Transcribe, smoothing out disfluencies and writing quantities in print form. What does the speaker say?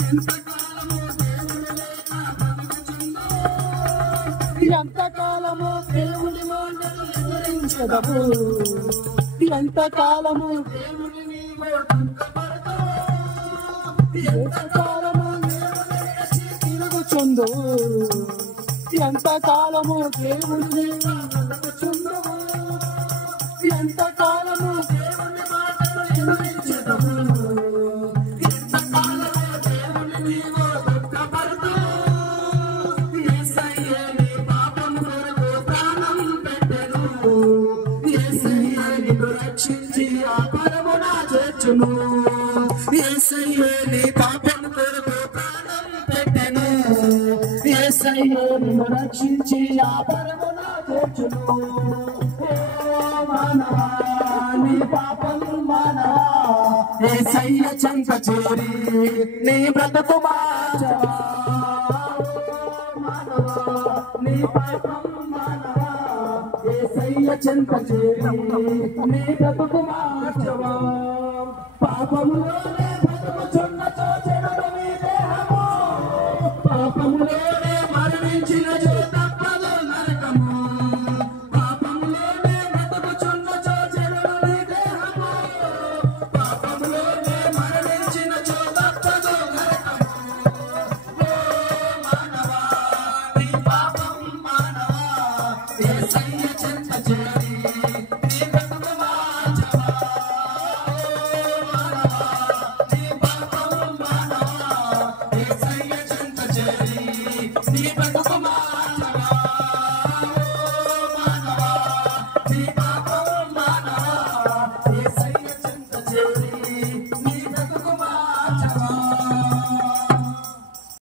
ఎంతకాలమో దేవుడు లేక ఎంతకాలము దేవుని మాటలు వివరించదవు, ఎంతకాలము దేవుని నీవు దుఃఖపడతావు, ఎంతకాలము దేవుని విడిచి తిరుగుచుందు, ఎంతకాలము దేవుని నీవు నడుచుందువు, ఎంతకాలము దేవుని మాటలు వివరించదవు, ఎంతకాలము దేవుని నీవు దుఃఖపడతావు. యేసయ్యే నీ పాపము కొరకు ప్రాణం పెట్టెను, యేసయ్యే నిన్ను రక్షించి ఆ పరమున చేర్చును, యేసయ్యే నీ పాపము కొరకు ప్రాణం పెట్టెను, యేసయ్యే నిన్ను రక్షించి ఆ పరమున చేర్చును. మానవా నీ పాపము మానవా, యేసయ్య చెంత చేరి నీ బ్రతుకు మార్చవా, నీ పాపం మానవా, యేసయ్య చెంత చేరి నీ బ్రతుకు మార్చవా. పాపములోనే బ్రతుకుచున్నచో చెడును నీ దేహము, పాపములోనే మరణించినచో తప్పదు నరకము, పాపములోనే బ్రతుకుచున్నచో చెడును నీ దేహము, పాపములోనే మరణించినచో తప్పదు నరకము. మానవా నీ పాపం మానవా, యేసయ్య చెంత చేరి నీ బ్రతుకు మార్చవా. మానవా నీ పాపం మానవా, యేసయ్య చెంత చేరి నీ బ్రతుకు